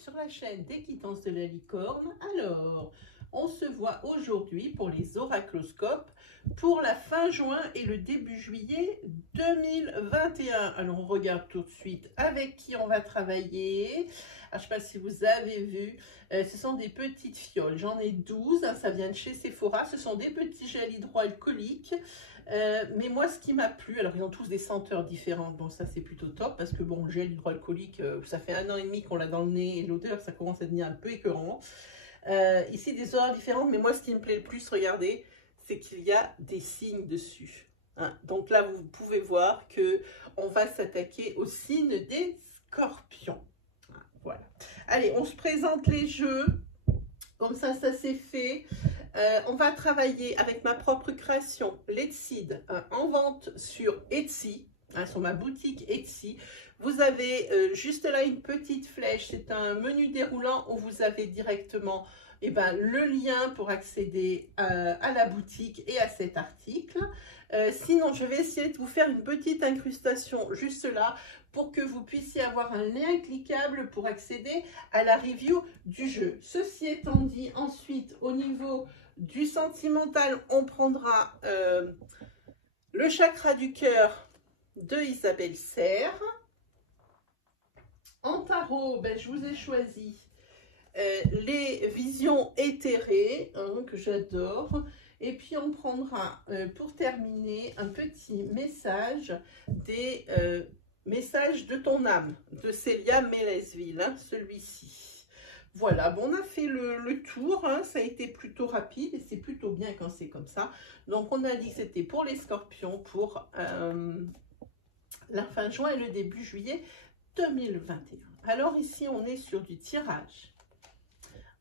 sur la chaîne des Quittances de la Licorne. Alors, on se voit aujourd'hui pour les oracloscopes pour la fin juin et le début juillet 2021. Alors, on regarde tout de suite avec qui on va travailler. Alors, je ne sais pas si vous avez vu, ce sont des petites fioles. J'en ai 12, hein, ça vient de chez Sephora. Ce sont des petits gels hydroalcooliques. Mais moi, ce qui m'a plu, alors ils ont tous des senteurs différentes, donc ça c'est plutôt top, parce que bon, le gel hydroalcoolique, ça fait 1 an et demi qu'on l'a dans le nez, et l'odeur, ça commence à devenir un peu écœurant. Ici, des odeurs différentes, mais moi, ce qui me plaît le plus, regardez, c'est qu'il y a des signes dessus. Hein. Donc là, vous pouvez voir que on va s'attaquer au signe des scorpions. Voilà. Allez, on se présente les jeux. Comme ça c'est fait. On va travailler avec ma propre création, Letseed, en vente sur Etsy, sur ma boutique Etsy. Vous avez juste là une petite flèche, c'est un menu déroulant où vous avez directement le lien pour accéder à la boutique et à cet article. Sinon, je vais essayer de vous faire une petite incrustation juste là pour que vous puissiez avoir un lien cliquable pour accéder à la review du jeu. Ceci étant dit, ensuite, au niveau du sentimental, on prendra le chakra du cœur de Isabelle Serre. En tarot, je vous ai choisi les visions éthérées, hein, que j'adore. Et puis, on prendra, pour terminer, un petit message des messages de ton âme, de Célia Mélesville, hein, celui-ci. Voilà, bon, on a fait le tour, hein, ça a été plutôt rapide et c'est plutôt bien quand c'est comme ça. Donc, on a dit que c'était pour les scorpions pour la fin juin et le début juillet 2021. Alors, ici, on est sur du tirage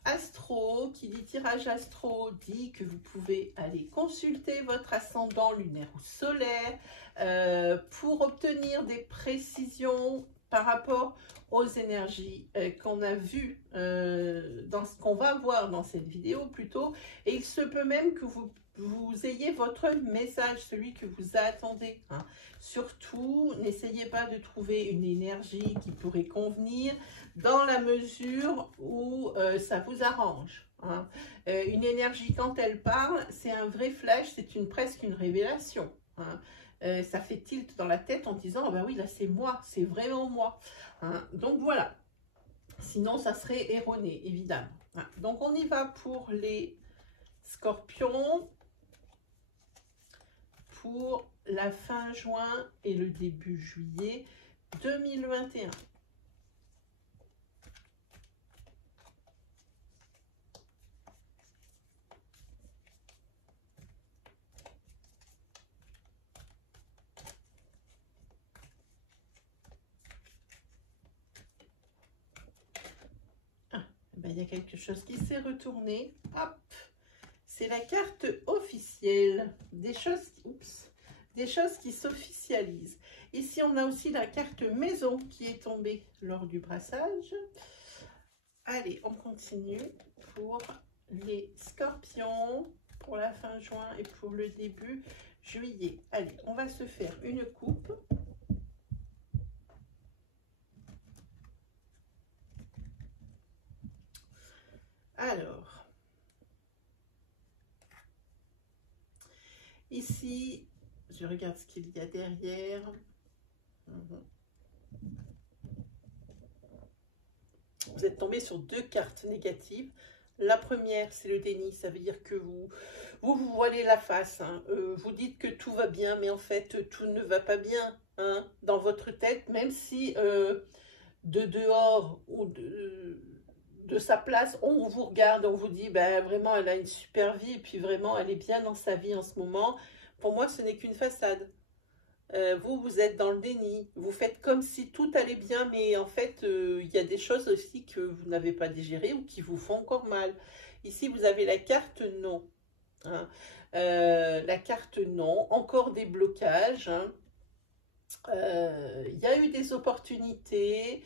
astro. Qui dit tirage astro dit que vous pouvez aller consulter votre ascendant lunaire ou solaire pour obtenir des précisions par rapport aux énergies qu'on a vues dans ce qu'on va voir dans cette vidéo plutôt. Et il se peut même que vous ayez votre message, celui que vous attendez. Hein. Surtout, n'essayez pas de trouver une énergie qui pourrait convenir dans la mesure où ça vous arrange. Hein. Une énergie, quand elle parle, c'est un vrai flash, c'est presque une révélation. Hein. Ça fait tilt dans la tête en disant, ah ben oui, là c'est moi, c'est vraiment moi. Hein. Donc voilà, sinon ça serait erroné, évidemment. Hein. Donc on y va pour les scorpions, pour la fin juin et le début juillet 2021. Il y a quelque chose qui s'est retourné. Hop, c'est la carte officielle des choses, des choses qui s'officialisent. Ici, on a aussi la carte maison qui est tombée lors du brassage. Allez, on continue pour les scorpions, pour la fin juin et pour le début juillet. Allez, on va se faire une coupe. Alors, ici, je regarde ce qu'il y a derrière. Vous êtes tombé sur 2 cartes négatives. La première, c'est le déni. Ça veut dire que vous voilez la face. Hein. Vous dites que tout va bien, mais en fait, tout ne va pas bien, hein, dans votre tête, même si de dehors ou de sa place, on vous regarde, on vous dit, vraiment, elle a une super vie, et puis vraiment, elle est bien dans sa vie en ce moment. Pour moi, ce n'est qu'une façade. Vous êtes dans le déni. Vous faites comme si tout allait bien, mais en fait, il y a des choses aussi que vous n'avez pas digérées ou qui vous font encore mal. Ici, vous avez la carte non. Hein. La carte non, encore des blocages. Hein. Y a eu des opportunités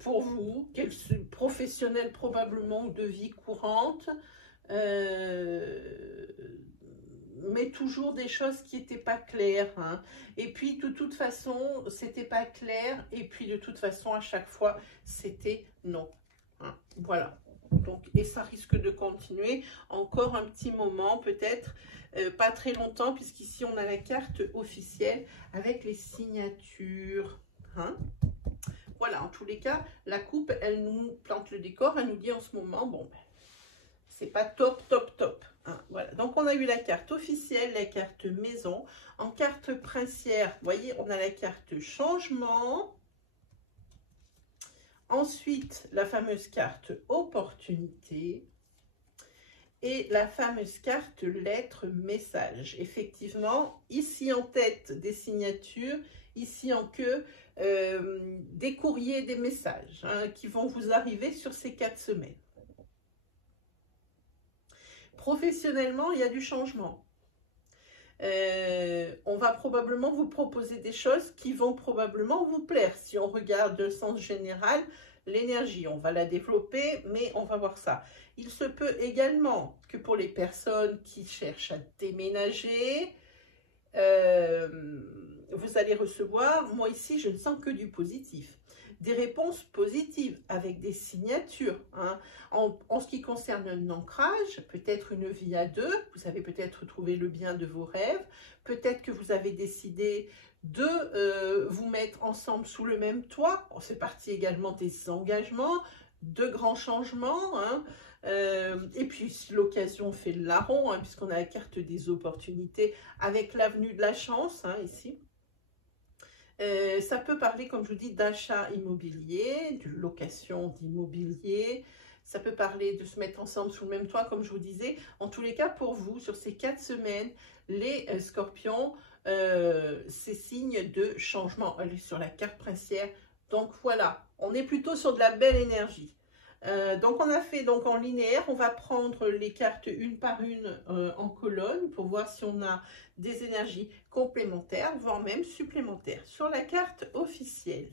pour vous, professionnelles mais toujours des choses qui n'étaient pas claires. Hein. Et puis, de toute façon, c'était pas clair. Et puis, de toute façon, à chaque fois, c'était non. Hein. Voilà. Donc, et ça risque de continuer encore un petit moment, peut-être pas très longtemps, puisqu'ici, on a la carte officielle avec les signatures. Hein. Voilà, en tous les cas, la coupe, elle nous plante le décor. Elle nous dit en ce moment, bon, ben, c'est pas top, top, top. Hein, voilà. Donc, on a eu la carte officielle, la carte maison. En carte princière, vous voyez, on a la carte changement. Ensuite, la fameuse carte opportunité. Et la fameuse carte lettre message. Effectivement, ici en tête des signatures, ici en queue, des courriers, des messages hein, qui vont vous arriver sur ces 4 semaines. Professionnellement, il y a du changement. On va probablement vous proposer des choses qui vont probablement vous plaire. Si on regarde le sens général, l'énergie, on va la développer, mais on va voir ça. Il se peut également que pour les personnes qui cherchent à déménager, vous allez recevoir, moi ici, je ne sens que du positif. Des réponses positives avec des signatures. Hein. En ce qui concerne un ancrage, peut-être une vie à 2, vous avez peut-être trouvé le bien de vos rêves, peut-être que vous avez décidé de vous mettre ensemble sous le même toit. Bon, c'est parti également des engagements, de grands changements. Hein. Et puis si l'occasion fait le larron, hein, puisqu'on a la carte des opportunités avec l'avenue de la chance, hein, ici. Ça peut parler, comme je vous dis, d'achat immobilier, de location d'immobilier. Ça peut parler de se mettre ensemble sous le même toit, comme je vous disais. En tous les cas, pour vous, sur ces 4 semaines, les scorpions, c'est signe de changement. Elle est sur la carte princière. Donc voilà, on est plutôt sur de la belle énergie. Donc on a fait donc en linéaire, on va prendre les cartes une par une en colonne pour voir si on a des énergies complémentaires, voire même supplémentaires. Sur la carte officielle,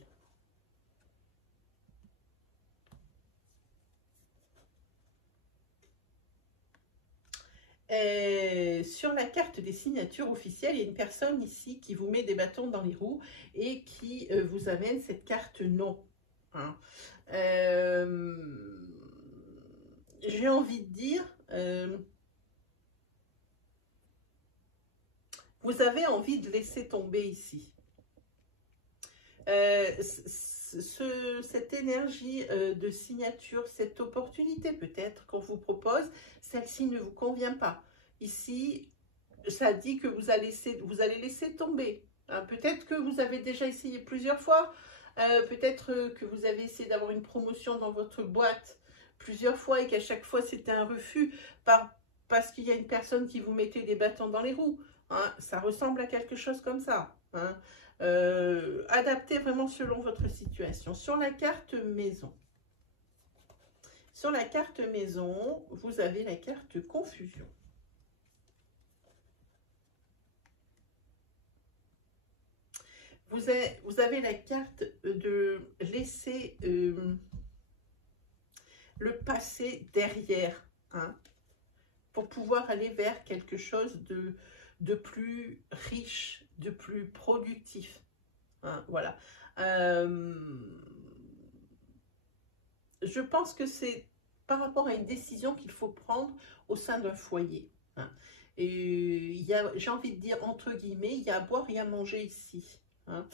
sur la carte des signatures officielles, il y a une personne ici qui vous met des bâtons dans les roues et qui vous amène cette carte non. Hein. J'ai envie de dire, vous avez envie de laisser tomber ici. Cette énergie de signature, cette opportunité peut-être qu'on vous propose, celle-ci ne vous convient pas. Ici, ça dit que vous allez laisser tomber. Hein, peut-être que vous avez déjà essayé plusieurs fois. Peut-être que vous avez essayé d'avoir une promotion dans votre boîte plusieurs fois et qu'à chaque fois c'était un refus parce qu'il y a une personne qui vous mettait des bâtons dans les roues. Hein, ça ressemble à quelque chose comme ça. Hein. Adaptez vraiment selon votre situation. Sur la carte maison. Sur la carte maison, vous avez la carte confusion. Vous avez la carte de laisser le passé derrière, hein, pour pouvoir aller vers quelque chose de plus riche, de plus productif. Hein, voilà. Je pense que c'est par rapport à une décision qu'il faut prendre au sein d'un foyer. Hein. Et j'ai envie de dire, entre guillemets, il y a à boire et à manger ici. Hein.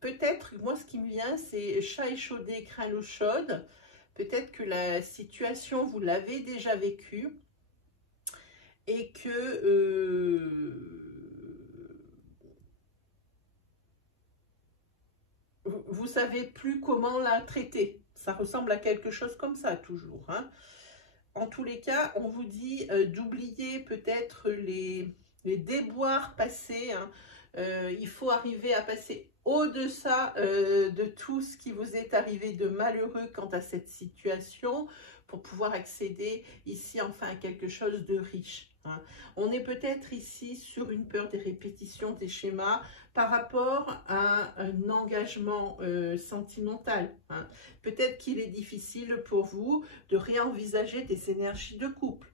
Peut-être, moi ce qui me vient, c'est chat échaudé, craint l'eau chaude. Peut-être que la situation, vous l'avez déjà vécue et que vous ne savez plus comment la traiter. Ça ressemble à quelque chose comme ça, toujours. Hein. En tous les cas, on vous dit d'oublier peut-être les déboires passés. Hein. Il faut arriver à passer au-delà de tout ce qui vous est arrivé de malheureux quant à cette situation pour pouvoir accéder ici enfin à quelque chose de riche. Hein. On est peut-être ici sur une peur des répétitions des schémas par rapport à un engagement sentimental. Hein. Peut-être qu'il est difficile pour vous de réenvisager des énergies de couple.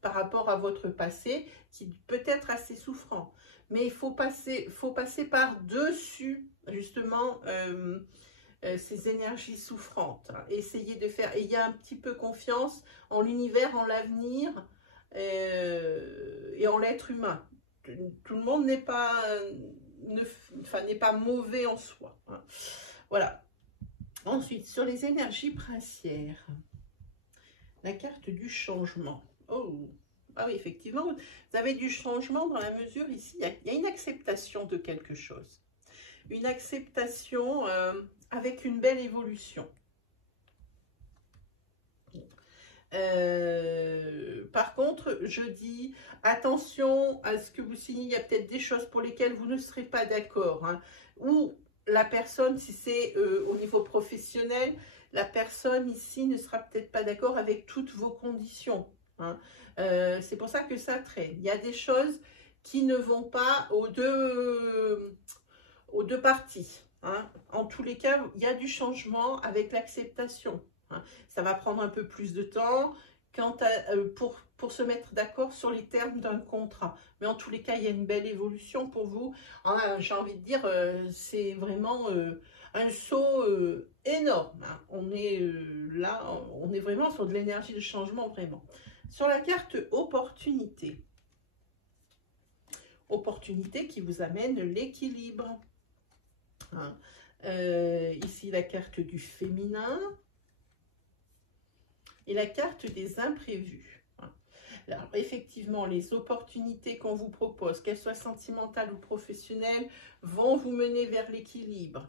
par rapport à votre passé qui peut être assez souffrant. Mais il faut passer par-dessus justement ces énergies souffrantes. Essayez de faire, ayez un petit peu confiance en l'univers, en l'avenir et en l'être humain. Tout le monde n'est pas, n'est pas mauvais en soi. Hein. Voilà. Ensuite, sur les énergies princières, la carte du changement. Oh, ah oui, effectivement, vous avez du changement dans la mesure ici, il y a une acceptation de quelque chose. Une acceptation avec une belle évolution. Par contre, je dis attention à ce que vous signez. Il y a peut-être des choses pour lesquelles vous ne serez pas d'accord. Hein, ou la personne, si c'est au niveau professionnel, la personne ici ne sera peut-être pas d'accord avec toutes vos conditions. Hein. C'est pour ça que ça traîne. Il y a des choses qui ne vont pas aux deux parties. Hein. En tous les cas, il y a du changement avec l'acceptation. Hein. Ça va prendre un peu plus de temps pour se mettre d'accord sur les termes d'un contrat. Mais en tous les cas, il y a une belle évolution pour vous. J'ai envie de dire, c'est vraiment un saut énorme. Hein. On est là, on est vraiment sur de l'énergie de changement, vraiment. Sur la carte opportunité. Opportunité qui vous amène l'équilibre. Hein. Ici, la carte du féminin. Et la carte des imprévus. Alors, effectivement, les opportunités qu'on vous propose, qu'elles soient sentimentales ou professionnelles, vont vous mener vers l'équilibre.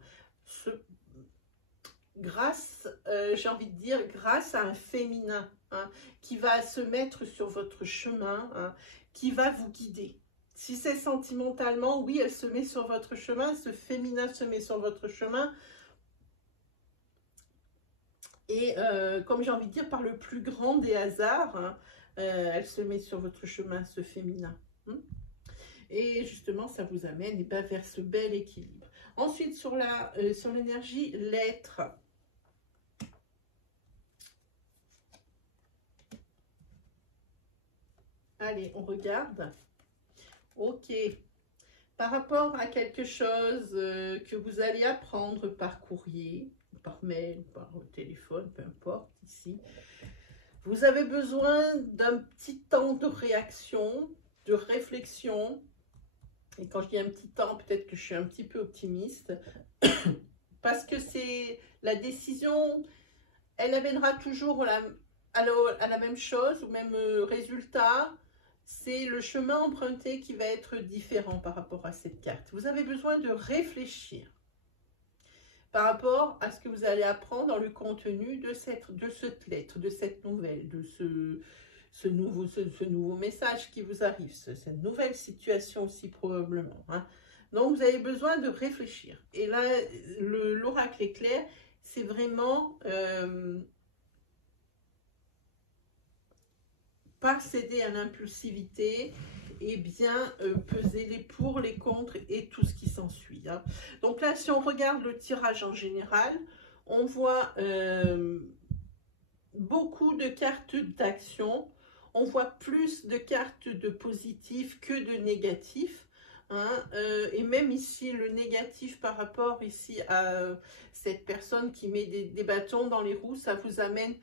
Grâce, j'ai envie de dire, grâce à un féminin hein, qui va se mettre sur votre chemin, hein, qui va vous guider. Si c'est sentimentalement, oui, elle se met sur votre chemin, ce féminin se met sur votre chemin. Et comme j'ai envie de dire, par le plus grand des hasards, hein, elle se met sur votre chemin, ce féminin. Et justement, ça vous amène vers ce bel équilibre. Ensuite, sur l'énergie, l'être. Allez, on regarde. Ok. Par rapport à quelque chose que vous allez apprendre par courrier, par mail, par téléphone, peu importe, ici. Vous avez besoin d'un petit temps de réaction, de réflexion. Et quand je dis un petit temps, peut-être que je suis un petit peu optimiste. Parce que c'est la décision, elle amènera toujours à la même chose, au même résultat. C'est le chemin emprunté qui va être différent par rapport à cette carte. Vous avez besoin de réfléchir par rapport à ce que vous allez apprendre dans le contenu de cette lettre, de cette nouvelle, de ce nouveau message qui vous arrive, cette nouvelle situation aussi probablement. Hein. Donc, vous avez besoin de réfléchir. Et là, l'oracle est clair, c'est vraiment pas céder à l'impulsivité et bien peser les pour, les contre et tout ce qui s'ensuit. Hein. Donc là, si on regarde le tirage en général, on voit beaucoup de cartes d'action, on voit plus de cartes de positif que de négatif. Hein, et même ici, le négatif par rapport ici à cette personne qui met des bâtons dans les roues, ça vous amène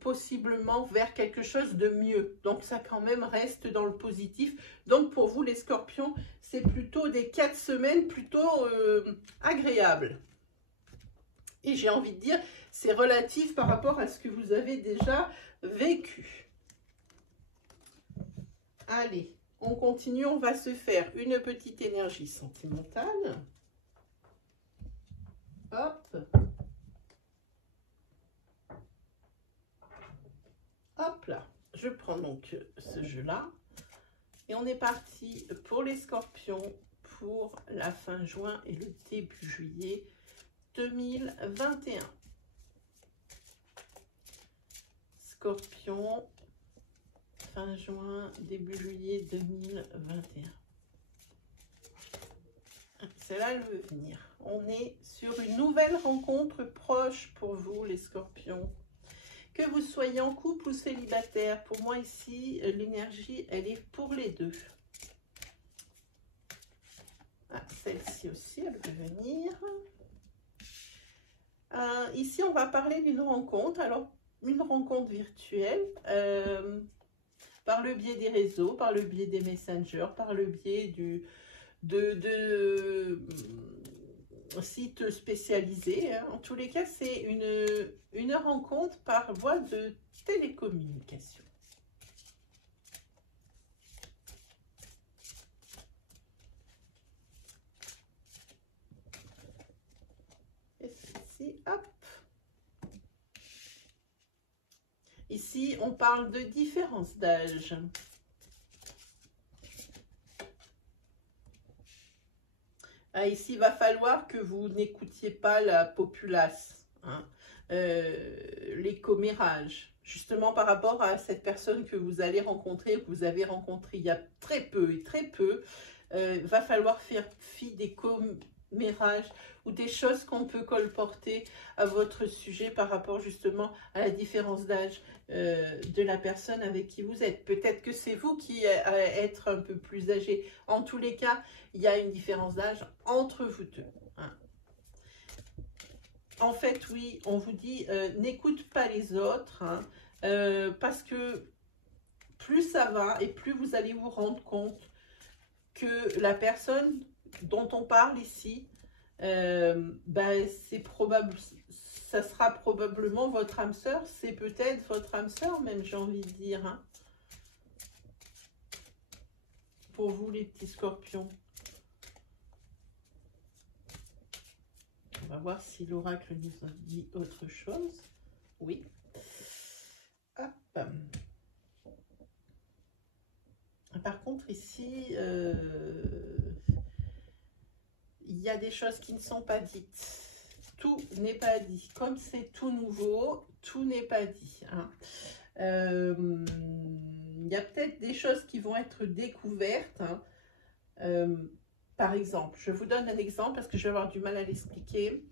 possiblement vers quelque chose de mieux. Donc ça quand même reste dans le positif. Donc pour vous les scorpions, c'est plutôt des 4 semaines plutôt agréables. Et j'ai envie de dire, c'est relatif par rapport à ce que vous avez déjà vécu. Allez, on continue, on va se faire une petite énergie sentimentale. Hop. Hop là, je prends donc ce jeu-là. Et on est parti pour les scorpions pour la fin juin et le début juillet 2021. Scorpion, fin juin, début juillet 2021. Celle-là, elle veut venir. On est sur une nouvelle rencontre proche pour vous, les scorpions. Que vous soyez en couple ou célibataire, pour moi ici, l'énergie, elle est pour les deux. Ah, celle-ci aussi, elle peut venir. Ici, on va parler d'une rencontre. Alors, une rencontre virtuelle, par le biais des réseaux, par le biais des messengers, par le biais de sites spécialisés. Hein. En tous les cas, c'est une rencontre par voie de télécommunication. Et ceci, hop. Ici, on parle de différence d'âge. Ici, il va falloir que vous n'écoutiez pas la populace, hein, les commérages, justement par rapport à cette personne que vous allez rencontrer, que vous avez rencontré il y a très peu, va falloir faire fi des commérages ou des choses qu'on peut colporter à votre sujet par rapport justement à la différence d'âge de la personne avec qui vous êtes. Peut-être que c'est vous qui êtes un peu plus âgé. En tous les cas, il y a une différence d'âge entre vous deux. Hein. En fait, oui, on vous dit, n'écoute pas les autres, hein, parce que plus ça va et plus vous allez vous rendre compte que la personne dont on parle ici, c'est probable, ça sera probablement votre âme sœur, c'est peut-être votre âme sœur même, j'ai envie de dire, hein, pour vous les petits scorpions. On va voir si l'oracle nous a dit autre chose. Oui. Hop. Par contre, ici, il y a des choses qui ne sont pas dites. Tout n'est pas dit. Comme c'est tout nouveau, tout n'est pas dit. Hein. Il y a peut-être des choses qui vont être découvertes. Hein. Par exemple, je vous donne un exemple parce que je vais avoir du mal à l'expliquer.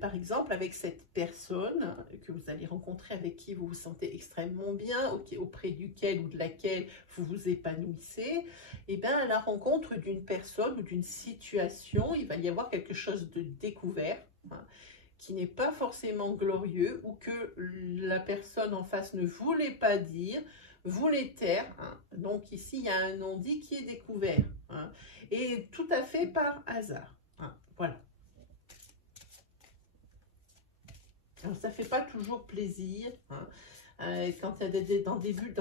Par exemple, avec cette personne que vous allez rencontrer, avec qui vous vous sentez extrêmement bien, auprès duquel ou de laquelle vous vous épanouissez, et bien à la rencontre d'une personne ou d'une situation, il va y avoir quelque chose de découvert, hein, qui n'est pas forcément glorieux ou que la personne en face ne voulait pas dire, voulait taire. Hein. Donc ici, il y a un non-dit qui est découvert, hein, et tout à fait par hasard. Hein. Voilà. Alors, ça ne fait pas toujours plaisir, hein, quand il y a dans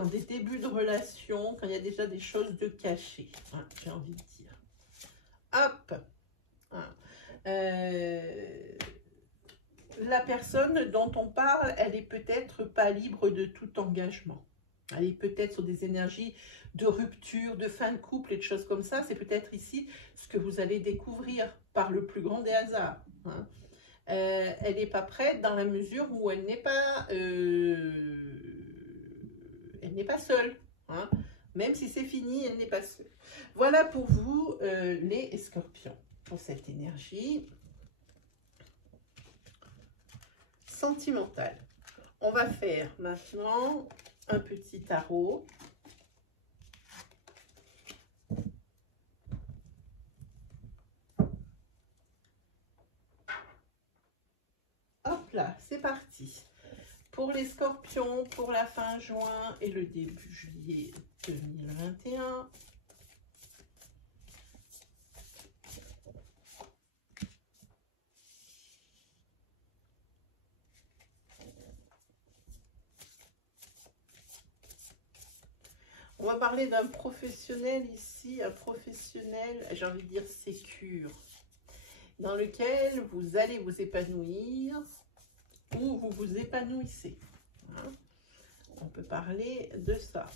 des débuts de relation, quand il y a déjà des choses de cachées, hein, j'ai envie de dire. Hop, hein. La personne dont on parle, elle est peut-être pas libre de tout engagement. Elle est peut-être sur des énergies de rupture, de fin de couple et de choses comme ça. C'est peut-être ici ce que vous allez découvrir par le plus grand des hasards. Hein. Elle n'est pas prête dans la mesure où elle n'est pas seule. Hein. Même si c'est fini, elle n'est pas seule. Voilà pour vous les scorpions, pour cette énergie sentimentale. On va faire maintenant un petit tarot. Hop là, c'est parti. Pour les scorpions, pour la fin juin et le début juillet 2021. On va parler d'un professionnel ici, un professionnel, j'ai envie de dire sécure, dans lequel vous allez vous épanouir ou vous vous épanouissez. Hein. On peut parler de ça.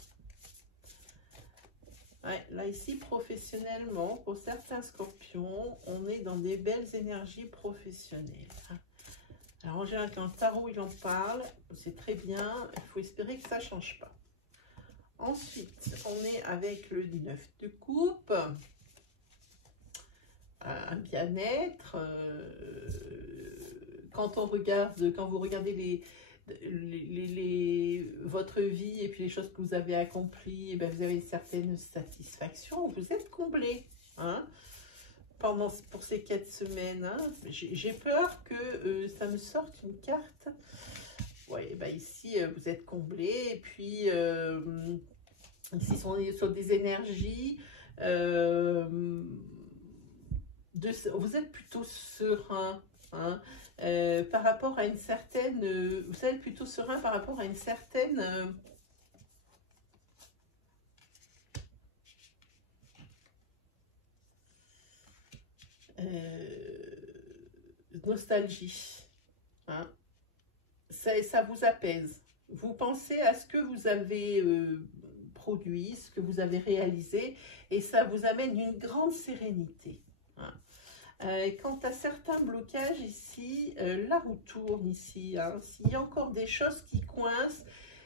Ouais, là ici, professionnellement, pour certains scorpions, on est dans des belles énergies professionnelles. Hein. Alors en général, quand le tarot il en parle, c'est très bien, il faut espérer que ça ne change pas. Ensuite, on est avec le 9 de coupe, un bien-être. Quand vous regardez votre vie et puis les choses que vous avez accomplies, eh ben, vous avez une certaine satisfaction, vous êtes comblé. Hein, pour ces 4 semaines. Hein. J'ai peur que ça me sorte une carte. Ouais, bah ici, vous êtes comblé. Et puis, ici, on est sur des énergies. Vous êtes plutôt serein. Hein, par rapport à une certaine... vous êtes plutôt serein par rapport à une certaine... nostalgie. Hein. Ça vous apaise. Vous pensez à ce que vous avez produit, ce que vous avez réalisé, et ça vous amène une grande sérénité. Hein. Quant à certains blocages ici, la roue tourne ici. Hein. S'il y a encore des choses qui coincent,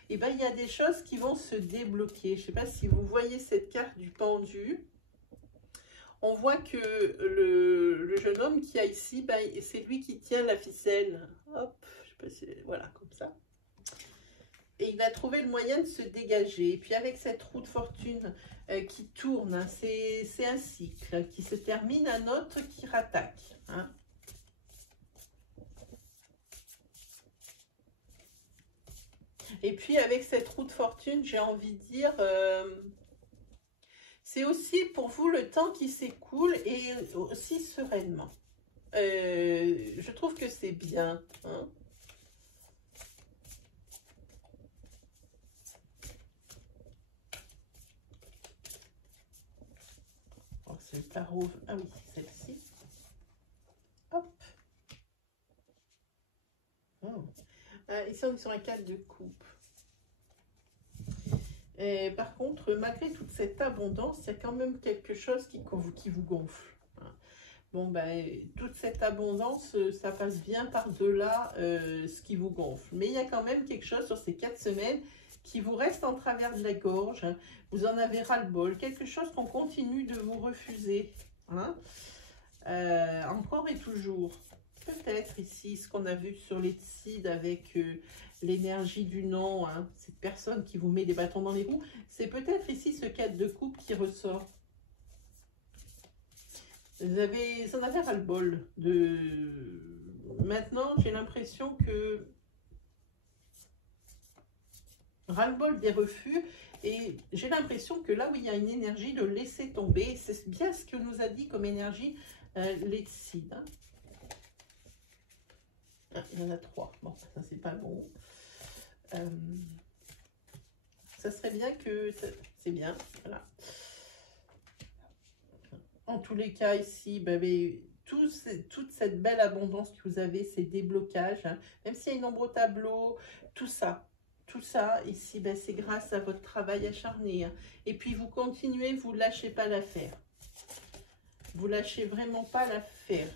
et ben, il y a des choses qui vont se débloquer. Je ne sais pas si vous voyez cette carte du pendu. On voit que le jeune homme qui a ici, ben, c'est lui qui tient la ficelle. Hop, je sais pas si, voilà, comme ça. Et il va trouver le moyen de se dégager. Et puis avec cette roue de fortune qui tourne, hein, c'est un cycle qui se termine, un autre qui rattaque. Hein. Et puis avec cette roue de fortune, j'ai envie de dire... c'est aussi pour vous le temps qui s'écoule et aussi sereinement. Je trouve que c'est bien. Hein. Oh, c'est le tarot. Ah oui, celle-ci. Hop. Oh. Ici, on est sur un 4 de coupe. Et par contre, malgré toute cette abondance, il y a quand même quelque chose qui vous gonfle. Bon, ben, toute cette abondance, ça passe bien par-delà ce qui vous gonfle. Mais il y a quand même quelque chose sur ces 4 semaines qui vous reste en travers de la gorge. Vous en avez ras-le-bol. Quelque chose qu'on continue de vous refuser. Hein, encore et toujours. Peut-être ici, ce qu'on a vu sur les Tzides avec... l'énergie du non, hein, cette personne qui vous met des bâtons dans les roues, c'est peut-être ici ce 4 de coupe qui ressort. Vous en avez ras-le-bol. Maintenant, j'ai l'impression que ras-le-bol des refus, et j'ai l'impression que là où il y a une énergie de laisser tomber, c'est bien ce que nous a dit comme énergie les Tzides. Hein. Ah, il y en a 3. Bon, ça c'est pas bon. Ça serait bien que... C'est bien, voilà. En tous les cas, ici, ben, toute cette belle abondance que vous avez, ces déblocages, hein, même s'il y a une ombre au tableau, tout ça, ici, ben, c'est grâce à votre travail acharné. Hein. Et puis, vous continuez, vous ne lâchez pas l'affaire. Vous ne lâchez vraiment pas l'affaire.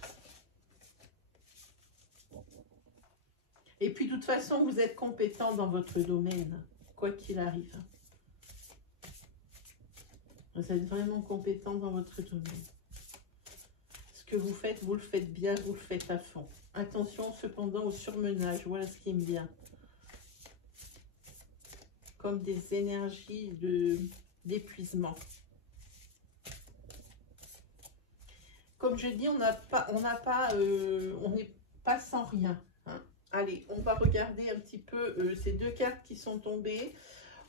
Et puis, de toute façon, vous êtes compétent dans votre domaine, quoi qu'il arrive. Vous êtes vraiment compétent dans votre domaine. Ce que vous le faites bien, vous le faites à fond. Attention, cependant, au surmenage. Voilà ce qui me vient. Comme des énergies d'épuisement. Comme je dis, on n'est pas sans rien. Hein. Allez, on va regarder un petit peu ces 2 cartes qui sont tombées.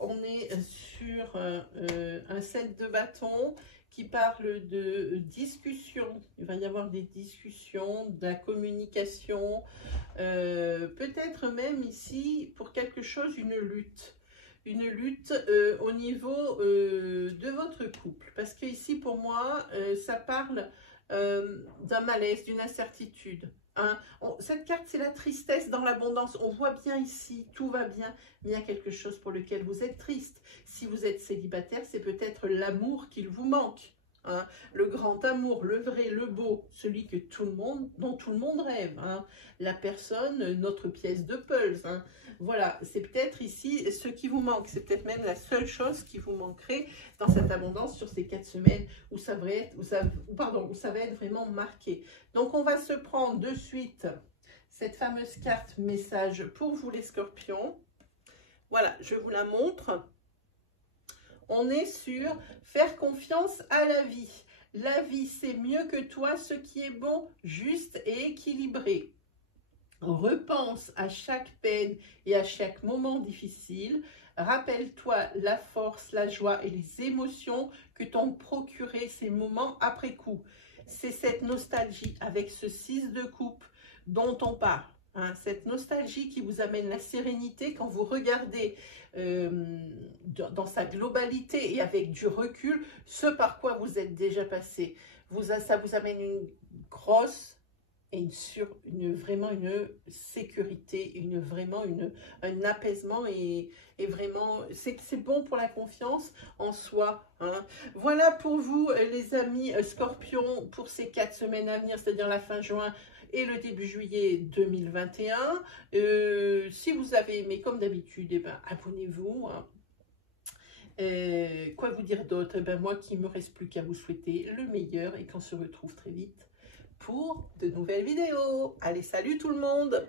On est sur un 7 de bâton qui parle de discussion. Il va y avoir des discussions, de la communication. Peut-être même ici, pour quelque chose, une lutte. Une lutte au niveau de votre couple. Parce que ici, pour moi, ça parle d'un malaise, d'une incertitude. Hein. Cette carte, c'est la tristesse dans l'abondance. On voit bien ici, tout va bien, mais il y a quelque chose pour lequel vous êtes triste. Si vous êtes célibataire, c'est peut-être l'amour qu'il vous manque. Hein. Le grand amour, le vrai, le beau, celui que dont tout le monde rêve. Hein. La personne, notre pièce de puzzle. Hein. Voilà, c'est peut-être ici ce qui vous manque. C'est peut-être même la seule chose qui vous manquerait dans cette abondance sur ces 4 semaines où ça va être vraiment marqué. Donc, on va se prendre de suite cette fameuse carte message pour vous les scorpions. Voilà, je vous la montre. On est sur faire confiance à la vie. La vie, c'est mieux que toi, ce qui est bon, juste et équilibré. Repense à chaque peine et à chaque moment difficile. Rappelle-toi la force, la joie et les émotions que t'ont procuré ces moments après coup. C'est cette nostalgie avec ce 6 de coupe dont on parle. Hein, cette nostalgie qui vous amène la sérénité quand vous regardez dans sa globalité et avec du recul ce par quoi vous êtes déjà passé. Ça vous amène une grosse et vraiment une sécurité, un apaisement et vraiment, c'est bon pour la confiance en soi. Hein. Voilà pour vous les amis scorpions pour ces 4 semaines à venir, c'est-à-dire la fin juin et le début juillet 2021. Si vous avez aimé, comme d'habitude, eh ben, abonnez-vous. Hein. Quoi vous dire d'autre? Eh ben, moi, qui me reste plus qu'à vous souhaiter le meilleur et qu'on se retrouve très vite pour de nouvelles vidéos. Allez, salut tout le monde!